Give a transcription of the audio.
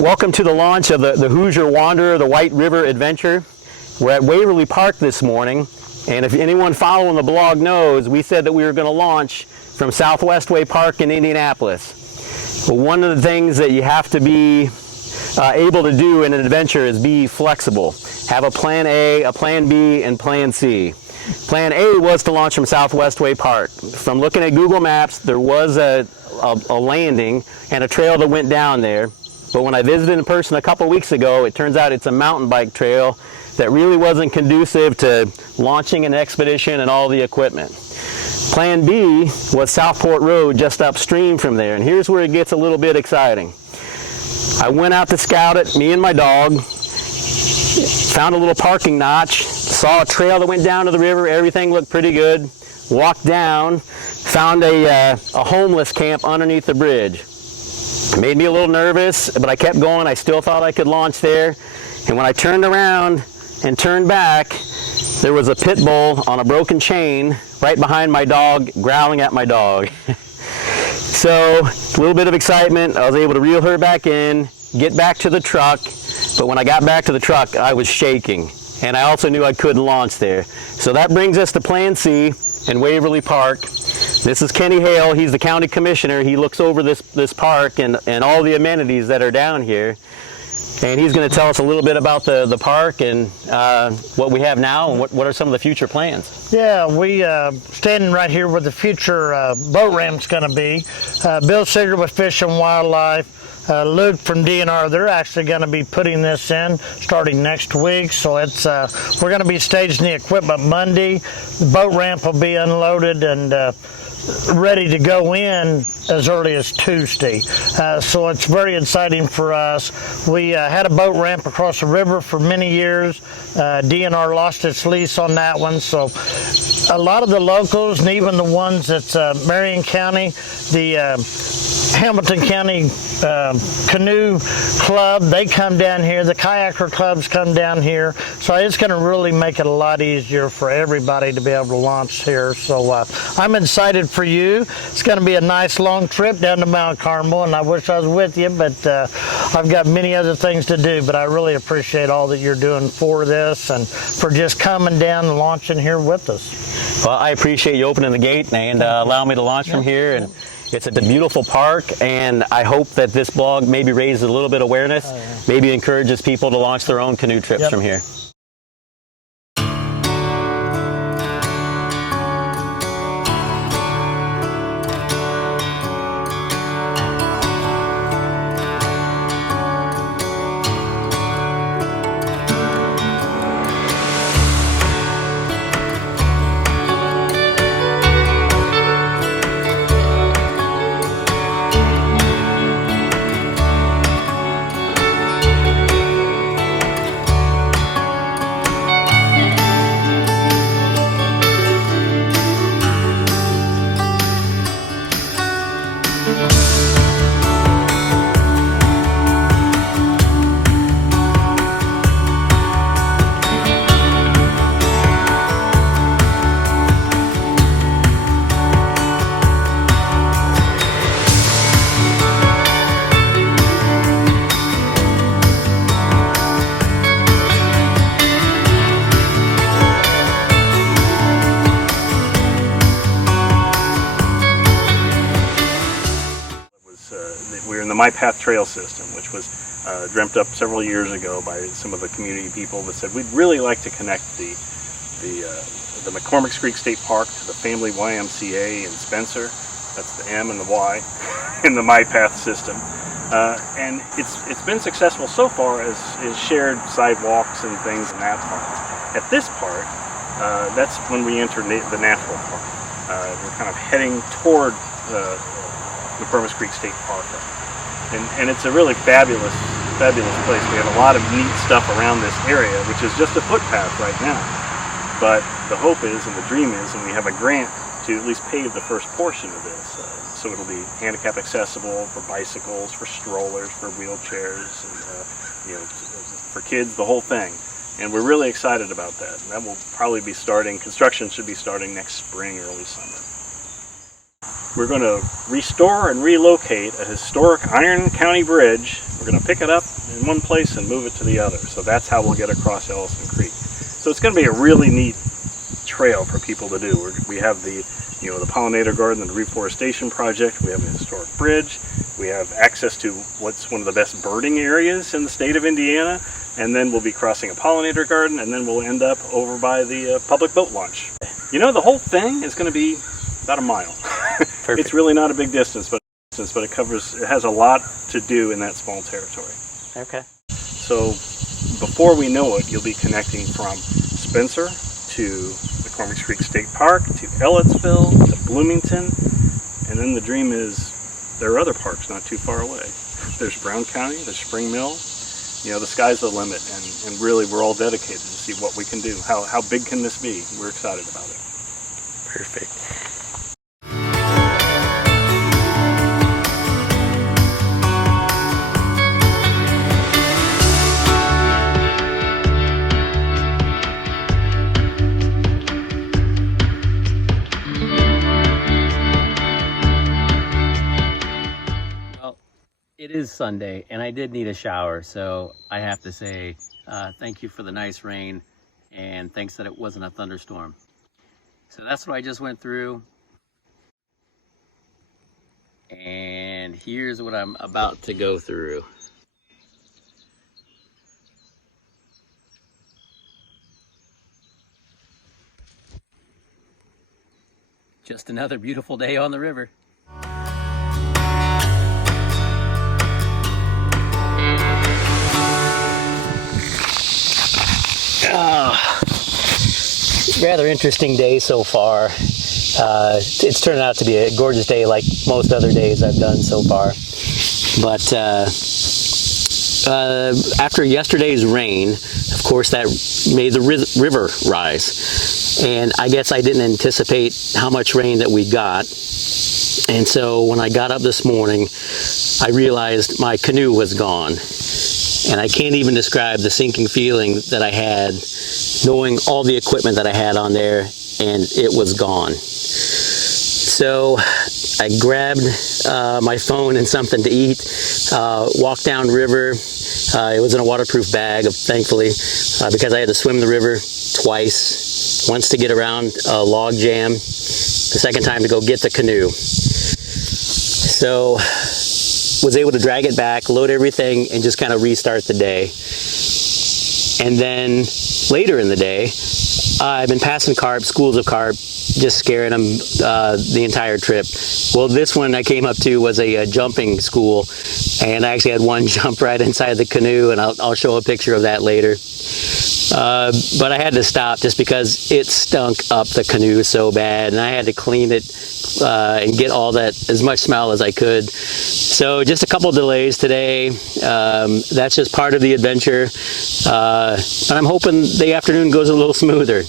Welcome to the launch of the Hoosier Wander, the White River Adventure. We're at Waverly Park this morning, and if anyone following the blog knows, we said that we were going to launch from Southwest Way Park in Indianapolis. But one of the things that you have to be able to do in an adventure is be flexible. Have a plan A, a plan B, and plan C. Plan A was to launch from Southwest Way Park. From looking at Google Maps, there was a landing and a trail that went down there. But when I visited in person a couple weeks ago, it turns out it's a mountain bike trail that really wasn't conducive to launching an expedition and all the equipment. Plan B was Southport Road just upstream from there, and here's where it gets a little bit exciting. I went out to scout it, me and my dog, found a little parking notch, saw a trail that went down to the river, everything looked pretty good, walked down, found a homeless camp underneath the bridge. It made me a little nervous, but I kept going. I still thought I could launch there. And when I turned around and turned back, there was a pit bull on a broken chain right behind my dog, growling at my dog. So, a little bit of excitement. I was able to reel her back in, get back to the truck. But when I got back to the truck, I was shaking. And I also knew I couldn't launch there. So that brings us to Plan C in Waverly Park. This is Kenny Hale. He's the county commissioner. He looks over this park and all the amenities that are down here. And he's going to tell us a little bit about the park and what we have now and what are some of the future plans. Yeah, we standing right here where the future boat ramp's going to be. Bill Seeger with Fish and Wildlife. Luke from DNR, they're actually going to be putting this in starting next week. So it's we're going to be staging the equipment Monday. The boat ramp will be unloaded and ready to go in as early as Tuesday. So it's very exciting for us. We had a boat ramp across the river for many years. DNR lost its lease on that one. So a lot of the locals and even the ones that's Marion County, the Hamilton County Canoe Club, they come down here. The kayaker clubs come down here. So it's going to really make it a lot easier for everybody to be able to launch here. So I'm excited for you. It's going to be a nice long trip down to Mount Carmel, and I wish I was with you, but I've got many other things to do. But I really appreciate all that you're doing for this and for just coming down and launching here with us. Well, I appreciate you opening the gate and allowing me to launch from here. And it's a beautiful park, and I hope that this blog maybe raises a little bit of awareness, maybe encourages people to launch their own canoe trips from here. We're in the My Path Trail system, which was dreamt up several years ago by some of the community people that said we'd really like to connect the McCormick's Creek State Park to the Family YMCA in Spencer. That's the M and the Y in the My Path system. And it's been successful so far as shared sidewalks and things in that part. At this part, that's when we enter the natural park. We're kind of heading toward McCormick's Creek State Park. And it's a really fabulous place. We have a lot of neat stuff around this area, which is just a footpath right now. But the hope is, and the dream is, and we have a grant to at least pave the first portion of this. So it'll be handicap accessible for bicycles, for strollers, for wheelchairs, and, for kids, the whole thing. And we're really excited about that. And that will probably be starting, construction should be starting next spring, early summer. we're going to restore and relocate a historic Iron County bridge. We're going to pick it up in one place and move it to the other. So that's how we'll get across Ellison Creek. So it's going to be a really neat trail for people to do. We have the the pollinator garden and the reforestation project. We have a historic bridge. We have access to what's one of the best birding areas in the state of Indiana. And then we'll be crossing a pollinator garden, and then we'll end up over by the public boat launch. The whole thing is going to be about a mile. It's really not a big distance, but it has a lot to do in that small territory. Okay. So before we know it, you'll be connecting from Spencer to McCormick Creek State Park, to Ellettsville, to Bloomington, and then the dream is there are other parks not too far away. There's Brown County, there's Spring Mill. The sky's the limit, and really we're all dedicated to see what we can do. How big can this be? We're excited about it. Perfect. It is Sunday, and I did need a shower, so I have to say thank you for the nice rain, and thanks that it wasn't a thunderstorm. So that's what I just went through, and here's what I'm about to go through. Just another beautiful day on the river. Rather interesting day so far. It's turned out to be a gorgeous day like most other days I've done so far. But after yesterday's rain, of course, that made the river rise. And I guess I didn't anticipate how much rain that we got. And so when I got up this morning, I realized my canoe was gone. And I can't even describe the sinking feeling that I had knowing all the equipment that I had on there, and it was gone. So I grabbed my phone and something to eat, walked downriver. It was in a waterproof bag, thankfully, because I had to swim the river twice. Once to get around a log jam, the second time to go get the canoe. So was able to drag it back, load everything, and just kind of restart the day. And then later in the day, I've been passing carp, schools of carp, just scaring them the entire trip. Well, this one I came up to was a jumping school, and I actually had one jump right inside the canoe, and I'll show a picture of that later. But I had to stop just because it stunk up the canoe so bad, and I had to clean it and get all that, as much smell as I could. So just a couple delays today. That's just part of the adventure. But I'm hoping the afternoon goes a little smoother.